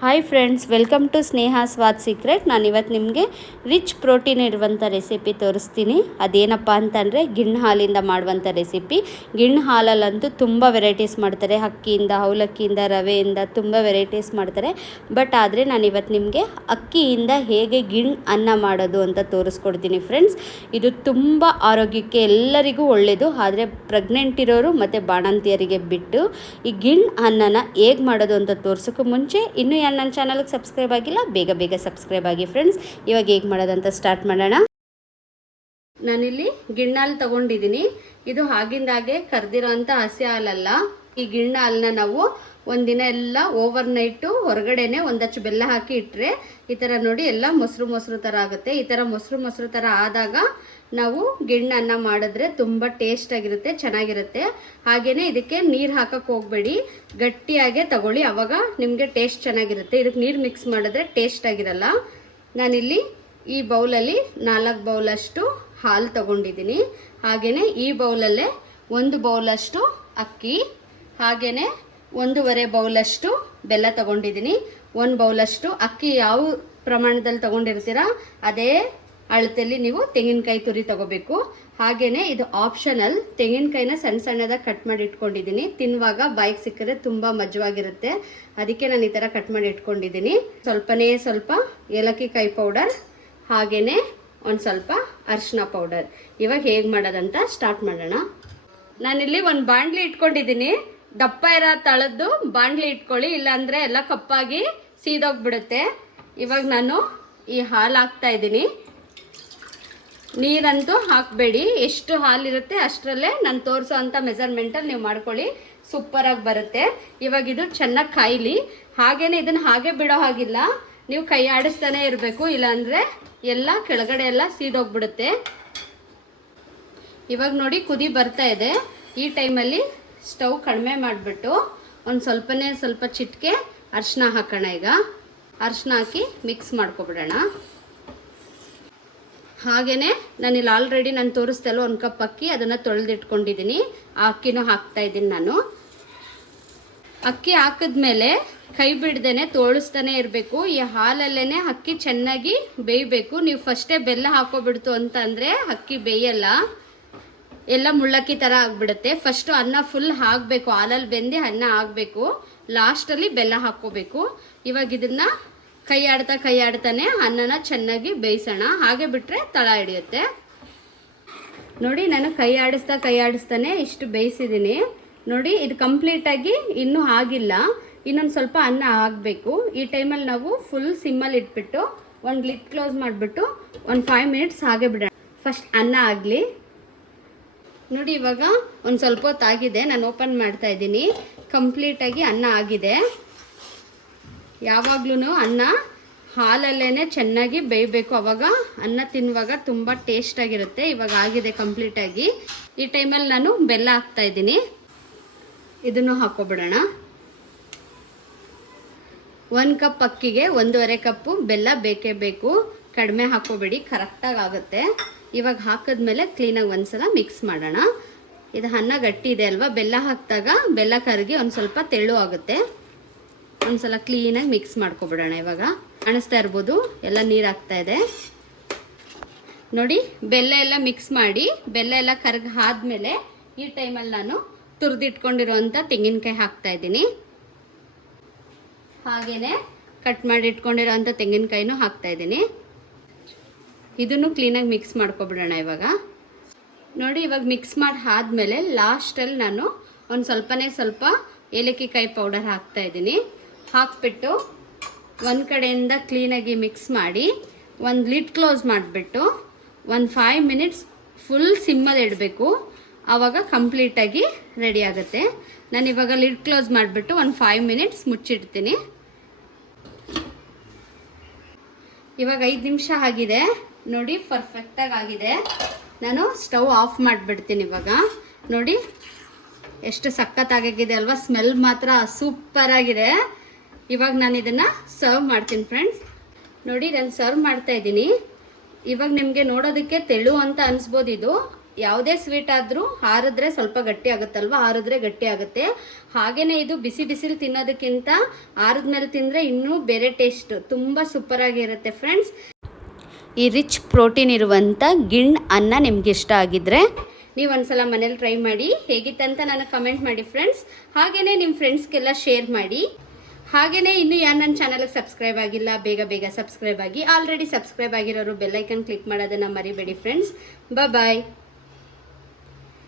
Hi friends, welcome to Sneha Swad secret. ನಾನು ಇವತ್ತು ನಿಮಗೆ ರಿಚ್ ಪ್ರೋಟೀನ್ ಇರುವಂಥ ರೆಸಿಪಿ ತೋರಿಸ್ತೀನಿ. ಅದೇನಪ್ಪ ಅಂತಂದರೆ ಗಿಣ್ಣು ಹಾಲಿಂದ ಮಾಡುವಂಥ ರೆಸಿಪಿ. ಗಿಣ್ಣು ಹಾಲಲ್ಲಂತೂ ತುಂಬ ವೆರೈಟೀಸ್ ಮಾಡ್ತಾರೆ. ಅಕ್ಕಿಯಿಂದ, ಅವಲಕ್ಕಿಯಿಂದ, ರವೆಯಿಂದ ತುಂಬ ವೆರೈಟೀಸ್ ಮಾಡ್ತಾರೆ. ಬಟ್ ಆದರೆ ನಾನು ಇವತ್ತು ನಿಮಗೆ ಅಕ್ಕಿಯಿಂದ ಹೇಗೆ ಗಿಣ್ಣು ಅನ್ನ ಮಾಡೋದು ಅಂತ ತೋರಿಸ್ಕೊಡ್ತೀನಿ ಫ್ರೆಂಡ್ಸ್. ಇದು ತುಂಬ ಆರೋಗ್ಯಕ್ಕೆ ಎಲ್ಲರಿಗೂ ಒಳ್ಳೆಯದು. ಆದರೆ ಪ್ರೆಗ್ನೆಂಟ್ ಇರೋರು ಮತ್ತು ಬಾಣಂತಿಯರಿಗೆ ಬಿಟ್ಟು ಈ ಗಿಣ್ಣು ಅನ್ನನ ಹೇಗೆ ಮಾಡೋದು ಅಂತ ತೋರಿಸೋಕ್ಕೂ ಮುಂಚೆ ಇನ್ನೂ ನನ್ನ ಚಾನಲ್ಗೆ ಸಬ್ಸ್ಕ್ರೈಬ್ ಆಗಿಲ್ಲ, ಬೇಗ ಸಬ್ಸ್ಕ್ರೈಬ್ ಆಗಿ ಫ್ರೆಂಡ್ಸ್. ಇವಾಗ ಹೇಗೆ ಮಾಡೋದಂತ ಸ್ಟಾರ್ಟ್ ಮಾಡೋಣ. ನಾನಿಲ್ಲಿ ಗಿಣ್ಣಾಲು ತಗೊಂಡಿದ್ದೀನಿ. ಇದು ಆಗಿಂದಾಗೆ ಕರೆದಿರೋ ಅಂಥ ಹಸಿ ಹಾಲಲ್ಲ. ಈ ಗಿಣ್ಣು ಹಾಲನ್ನ ನಾವು ಒಂದಿನ ಎಲ್ಲ ಓವರ್ ನೈಟು ಹೊರಗಡೆನೆ ಒಂದಷ್ಟು ಬೆಲ್ಲ ಹಾಕಿ ಇಟ್ಟರೆ ಈ ಥರ ನೋಡಿ ಎಲ್ಲ ಮೊಸರು ಥರ ಆಗುತ್ತೆ. ಈ ಥರ ಮೊಸರು ಥರ ಆದಾಗ ನಾವು ಗಿಣ್ಣನ್ನ ಮಾಡಿದ್ರೆ ತುಂಬ ಟೇಸ್ಟಾಗಿರುತ್ತೆ, ಚೆನ್ನಾಗಿರುತ್ತೆ. ಹಾಗೆಯೇ ಇದಕ್ಕೆ ನೀರು ಹಾಕಕ್ಕೆ ಹೋಗಬೇಡಿ, ಗಟ್ಟಿಯಾಗೆ ತಗೊಳ್ಳಿ, ಆವಾಗ ನಿಮಗೆ ಟೇಸ್ಟ್ ಚೆನ್ನಾಗಿರುತ್ತೆ. ಇದಕ್ಕೆ ನೀರು ಮಿಕ್ಸ್ ಮಾಡಿದ್ರೆ ಟೇಸ್ಟ್ ಆಗಿರಲ್ಲ. ನಾನಿಲ್ಲಿ ಈ ಬೌಲಲ್ಲಿ 4 ಬೌಲಷ್ಟು ಹಾಲು ತಗೊಂಡಿದ್ದೀನಿ. ಹಾಗೆಯೇ ಈ ಬೌಲಲ್ಲೇ 1 ಬೌಲಷ್ಟು ಅಕ್ಕಿ, ಹಾಗೆಯೇ 1.5 ಬೌಲಷ್ಟು ಬೆಲ್ಲ ತಗೊಂಡಿದ್ದೀನಿ. 1 ಬೌಲಷ್ಟು ಅಕ್ಕಿ ಯಾವ ಪ್ರಮಾಣದಲ್ಲಿ ತಗೊಂಡಿರ್ತೀರ ಅದೇ ಅಳತೆಯಲ್ಲಿ ನೀವು ತೆಂಗಿನಕಾಯಿ ತುರಿ ತಗೋಬೇಕು. ಹಾಗೆಯೇ ಇದು ಆಪ್ಷನಲ್, ತೆಂಗಿನಕಾಯಿನ ಸಣ್ಣದಾಗಿ ಕಟ್ ಮಾಡಿ ಇಟ್ಕೊಂಡಿದ್ದೀನಿ. ತಿನ್ನುವಾಗ ಬಾಯಿಗೆ ಸಿಕ್ಕಿದ್ರೆ ತುಂಬ ಮಜವಾಗಿರುತ್ತೆ, ಅದಕ್ಕೆ ನಾನು ಈ ಥರ ಕಟ್ ಮಾಡಿ ಇಟ್ಕೊಂಡಿದ್ದೀನಿ. ಸ್ವಲ್ಪ ಏಲಕ್ಕಿ ಕಾಯಿ ಪೌಡರ್, ಹಾಗೆಯೇ ಒಂದು ಸ್ವಲ್ಪ ಅರಿಶಿನ ಪೌಡರ್. ಇವಾಗ ಹೇಗೆ ಮಾಡೋದಂತ ಸ್ಟಾರ್ಟ್ ಮಾಡೋಣ. ನಾನಿಲ್ಲಿ ಒಂದು ಬಾಣಲಿ ಇಟ್ಕೊಂಡಿದ್ದೀನಿ. ದಪ್ಪ ಇರೋ ತಳದ್ದು ಬಾಣಲಿ ಇಟ್ಕೊಳ್ಳಿ, ಇಲ್ಲಾಂದರೆ ಎಲ್ಲ ಕಪ್ಪಾಗಿ ಸೀದೋಗ್ಬಿಡುತ್ತೆ. ಇವಾಗ ನಾನು ಈ ಹಾಲು ಹಾಕ್ತಾ ಇದ್ದೀನಿ. ನೀರಂತೂ ಹಾಕಬೇಡಿ, ಎಷ್ಟು ಹಾಲಿರುತ್ತೆ ಅಷ್ಟರಲ್ಲೇ ನಾನು ತೋರಿಸೋ ಅಂಥ ಮೆಜರ್ಮೆಂಟಲ್ಲಿ ನೀವು ಮಾಡ್ಕೊಳ್ಳಿ, ಸೂಪರಾಗಿ ಬರುತ್ತೆ. ಇವಾಗ ಇದು ಚೆನ್ನಾಗಿ ಕಾಯಲಿ. ಹಾಗೆಯೇ ಇದನ್ನು ಹಾಗೆ ಬಿಡೋ ಹಾಗಿಲ್ಲ, ನೀವು ಕೈ ಆಡಿಸ್ತಾನೆ ಇರಬೇಕು, ಇಲ್ಲಾಂದರೆ ಎಲ್ಲ ಕೆಳಗಡೆ ಎಲ್ಲ ಸೀದೋಗ್ಬಿಡುತ್ತೆ. ಇವಾಗ ನೋಡಿ ಕುದಿ ಬರ್ತಾ ಇದೆ. ಈ ಟೈಮಲ್ಲಿ ಸ್ಟವ್ ಕಡಿಮೆ ಮಾಡಿಬಿಟ್ಟು ಒಂದು ಸ್ವಲ್ಪ ಚಿಟಿಕೆ ಅರಿಶಿನ ಹಾಕೋಣ. ಈಗ ಅರಿಶಿನ ಹಾಕಿ ಮಿಕ್ಸ್ ಮಾಡ್ಕೊಬಿಡೋಣ. ಹಾಗೆಯೇ ನಾನಿಲ್ಲಿ ಆಲ್ರೆಡಿ ನಾನು ತೋರಿಸ್ತೇಲೋ 1 ಕಪ್ ಅಕ್ಕಿ, ಅದನ್ನು ತೊಳೆದಿಟ್ಕೊಂಡಿದ್ದೀನಿ. ಆ ಅಕ್ಕಿನೂ ಹಾಕ್ತಾ ಇದ್ದೀನಿ ನಾನು. ಅಕ್ಕಿ ಹಾಕಿದ್ಮೇಲೆ ಕೈ ಬಿಡ್ದೇನೆ ತೋಳಿಸ್ತಾನೆ ಇರಬೇಕು. ಈ ಹಾಲಲ್ಲೇ ಅಕ್ಕಿ ಚೆನ್ನಾಗಿ ಬೇಯಬೇಕು. ನೀವು ಫಸ್ಟೇ ಬೆಲ್ಲ ಹಾಕೋಬಿಡ್ತು ಅಂತ ಅಂದರೆ ಅಕ್ಕಿ ಬೇಯಲ್ಲ, ಎಲ್ಲ ಮುಳ್ಳಕ್ಕಿ ಥರ ಆಗಿಬಿಡುತ್ತೆ. ಫಸ್ಟು ಅನ್ನ ಫುಲ್ ಹಾಕಬೇಕು, ಹಾಲಲ್ಲಿ ಬೆಂದು ಅನ್ನ ಆಗಬೇಕು, ಲಾಸ್ಟಲ್ಲಿ ಬೆಲ್ಲ ಹಾಕ್ಕೋಬೇಕು. ಇವಾಗ ಇದನ್ನು ಕೈ ಆಡ್ತಾನೆ ಅನ್ನನ ಚೆನ್ನಾಗಿ ಬೇಯಿಸೋಣ. ಹಾಗೆ ಬಿಟ್ಟರೆ ತಳ ಹಿಡಿಯುತ್ತೆ. ನೋಡಿ, ನಾನು ಕೈ ಆಡಿಸ್ತಾನೆ ಇಷ್ಟು ಬೇಯಿಸಿದ್ದೀನಿ. ನೋಡಿ, ಇದು ಕಂಪ್ಲೀಟಾಗಿ ಇನ್ನೂ ಆಗಿಲ್ಲ, ಇನ್ನೊಂದು ಸ್ವಲ್ಪ ಅನ್ನ ಆಗಬೇಕು. ಈ ಟೈಮಲ್ಲಿ ನಾವು ಫುಲ್ ಸಿಮ್ಮಲ್ಲಿ ಇಟ್ಬಿಟ್ಟು ಒಂದು ಲಿಡ್ ಕ್ಲೋಸ್ ಮಾಡಿಬಿಟ್ಟು ಒಂದು 5 ಮಿನಿಟ್ಸ್ ಹಾಗೆ ಬಿಡೋಣ. ಫಸ್ಟ್ ಅನ್ನ ಆಗಲಿ. ನೋಡಿ, ಇವಾಗ ಒಂದು ಸ್ವಲ್ಪ ಹೊತ್ತಾಗಿದೆ, ನಾನು ಓಪನ್ ಮಾಡ್ತಾ ಇದ್ದೀನಿ. ಕಂಪ್ಲೀಟಾಗಿ ಅನ್ನ ಆಗಿದೆ. ಯಾವಾಗ್ಲೂ ಅನ್ನ ಹಾಲಲ್ಲೇ ಚೆನ್ನಾಗಿ ಬೇಯಬೇಕು, ಅವಾಗ ಅನ್ನ ತಿನ್ನುವಾಗ ತುಂಬ ಟೇಸ್ಟಾಗಿರುತ್ತೆ. ಇವಾಗ ಆಗಿದೆ ಕಂಪ್ಲೀಟಾಗಿ. ಈ ಟೈಮಲ್ಲಿ ನಾನು ಬೆಲ್ಲ ಹಾಕ್ತಾ ಇದ್ದೀನಿ. ಇದನ್ನು ಹಾಕೋಬಿಡೋಣ. 1 ಕಪ್ ಅಕ್ಕಿಗೆ 1.5 ಕಪ್ಪು ಬೆಲ್ಲ ಬೇಕೇ ಬೇಕು. ಕಡಿಮೆ ಹಾಕೋಬೇಡಿ, ಕರೆಕ್ಟಾಗಿ ಆಗುತ್ತೆ. ಇವಾಗ ಹಾಕಿದ್ಮೇಲೆ ಕ್ಲೀನಾಗಿ ಒಂದ್ಸಲ ಮಿಕ್ಸ್ ಮಾಡೋಣ. ಇದು ಅನ್ನ ಗಟ್ಟಿ ಇದೆ ಅಲ್ವಾ, ಬೆಲ್ಲ ಹಾಕಿದಾಗ ಬೆಲ್ಲ ಕರಗಿ ಒಂದು ಸ್ವಲ್ಪ ತೆಳ್ಳು ಆಗುತ್ತೆ. ಒಂದ್ಸಲ ಕ್ಲೀನಾಗಿ ಮಿಕ್ಸ್ ಮಾಡ್ಕೊಬಿಡೋಣ. ಇವಾಗ ಕಾಣಿಸ್ತಾ ಇರ್ಬೋದು ಎಲ್ಲ ನೀರು ಹಾಕ್ತಾ ಇದೆ. ನೋಡಿ, ಬೆಲ್ಲ ಎಲ್ಲ ಮಿಕ್ಸ್ ಮಾಡಿ ಬೆಲ್ಲ ಎಲ್ಲ ಕರಗಿ ಆದಮೇಲೆ ಈ ಟೈಮಲ್ಲಿ ನಾನು ತುರಿದಿಟ್ಕೊಂಡಿರೋಂಥ ತೆಂಗಿನಕಾಯಿ ಹಾಕ್ತಾ ಇದ್ದೀನಿ. ಹಾಗೆಯೇ ಕಟ್ ಮಾಡಿ ಇಟ್ಕೊಂಡಿರೋಂಥ ತೆಂಗಿನಕಾಯಿನೂ ಹಾಕ್ತಾ ಇದ್ದೀನಿ. ಇದನ್ನು ಕ್ಲೀನಾಗಿ ಮಿಕ್ಸ್ ಮಾಡ್ಕೊಬಿಡೋಣ. ಇವಾಗ ನೋಡಿ, ಇವಾಗ ಮಿಕ್ಸ್ ಮಾಡಿ ಆದಮೇಲೆ ಲಾಸ್ಟಲ್ಲಿ ನಾನು ಒಂದು ಸ್ವಲ್ಪ ಏಲಕ್ಕಿ ಕಾಯಿ ಪೌಡರ್ ಹಾಕ್ತಾ ಇದ್ದೀನಿ. ಹಾಕ್ಬಿಟ್ಟು ಒಂದು ಕಡೆಯಿಂದ ಕ್ಲೀನಾಗಿ ಮಿಕ್ಸ್ ಮಾಡಿ ಒಂದು ಲಿಡ್ ಕ್ಲೋಸ್ ಮಾಡಿಬಿಟ್ಟು ಒಂದು 5 ಮಿನಿಟ್ಸ್ ಫುಲ್ ಸಿಮ್ಮಲ್ಲಿ ಇಡಬೇಕು, ಆವಾಗ ಕಂಪ್ಲೀಟಾಗಿ ರೆಡಿ ಆಗುತ್ತೆ. ನಾನು ಇವಾಗ ಲಿಡ್ ಕ್ಲೋಸ್ ಮಾಡಿಬಿಟ್ಟು ಒಂದು 5 ಮಿನಿಟ್ಸ್ ಮುಚ್ಚಿಡ್ತೀನಿ. ಇವಾಗ 5 ನಿಮಿಷ ಆಗಿದೆ ನೋಡಿ, ಪರ್ಫೆಕ್ಟಾಗಿ ಆಗಿದೆ. ನಾನು ಸ್ಟವ್ ಆಫ್ ಮಾಡಿಬಿಡ್ತೀನಿ. ಇವಾಗ ನೋಡಿ ಎಷ್ಟು ಸಖತ್ತಾಗಿದೆ ಅಲ್ವಾ, ಸ್ಮೆಲ್ ಮಾತ್ರ ಸೂಪರಾಗಿದೆ. ಇವಾಗ ನಾನು ಇದನ್ನು ಸರ್ವ್ ಮಾಡ್ತೀನಿ ಫ್ರೆಂಡ್ಸ್. ನೋಡಿ, ನಾನು ಸರ್ವ್ ಮಾಡ್ತಾ ಇದ್ದೀನಿ. ಇವಾಗ ನಿಮಗೆ ನೋಡೋದಕ್ಕೆ ತೆಳು ಅಂತ ಅನಿಸ್ಬೋದು. ಇದು ಯಾವುದೇ ಸ್ವೀಟ್ ಆದರೂ ಆರಿದ್ರೆ ಸ್ವಲ್ಪ ಗಟ್ಟಿ ಆಗುತ್ತಲ್ವ, ಆರಿದ್ರೆ ಗಟ್ಟಿ ಆಗುತ್ತೆ. ಹಾಗೆಯೇ ಇದು ಬಿಸಿ ಬಿಸಿಲು ತಿನ್ನೋದಕ್ಕಿಂತ ಆರಿದ್ಮೇಲೆ ತಿಂದರೆ ಇನ್ನೂ ಬೇರೆ ಟೇಸ್ಟ್, ತುಂಬ ಸೂಪರಾಗಿರುತ್ತೆ ಫ್ರೆಂಡ್ಸ್. ಈ ರಿಚ್ ಪ್ರೋಟೀನ್ ಇರುವಂಥ ಗಿಣ್ ಅನ್ನ ನಿಮ್ಗೆ ಇಷ್ಟ ಆಗಿದ್ರೆ ನೀವು ಒಂದ್ಸಲ ಮನೇಲಿ ಟ್ರೈ ಮಾಡಿ, ಹೇಗಿತ್ತಂತ ನನಗೆ ಕಮೆಂಟ್ ಮಾಡಿ ಫ್ರೆಂಡ್ಸ್. ಹಾಗೆಯೇ ನಿಮ್ಮ ಫ್ರೆಂಡ್ಸ್ಗೆಲ್ಲ ಶೇರ್ ಮಾಡಿ. ಹಾಗೆಯೇ ಇನ್ನೂ ಯಾರು ನನ್ನ ಚಾನಲ್ಗೆ ಸಬ್ಸ್ಕ್ರೈಬ್ ಆಗಿಲ್ಲ, ಬೇಗ ಬೇಗ ಸಬ್ಸ್ಕ್ರೈಬ್ ಆಗಿ. ಆಲ್ರೆಡಿ ಸಬ್ಸ್ಕ್ರೈಬ್ ಆಗಿರೋರು ಬೆಲ್ಲೈಕನ್ ಕ್ಲಿಕ್ ಮಾಡೋದನ್ನು ಮರಿಬೇಡಿ ಫ್ರೆಂಡ್ಸ್. ಬಾಯ್.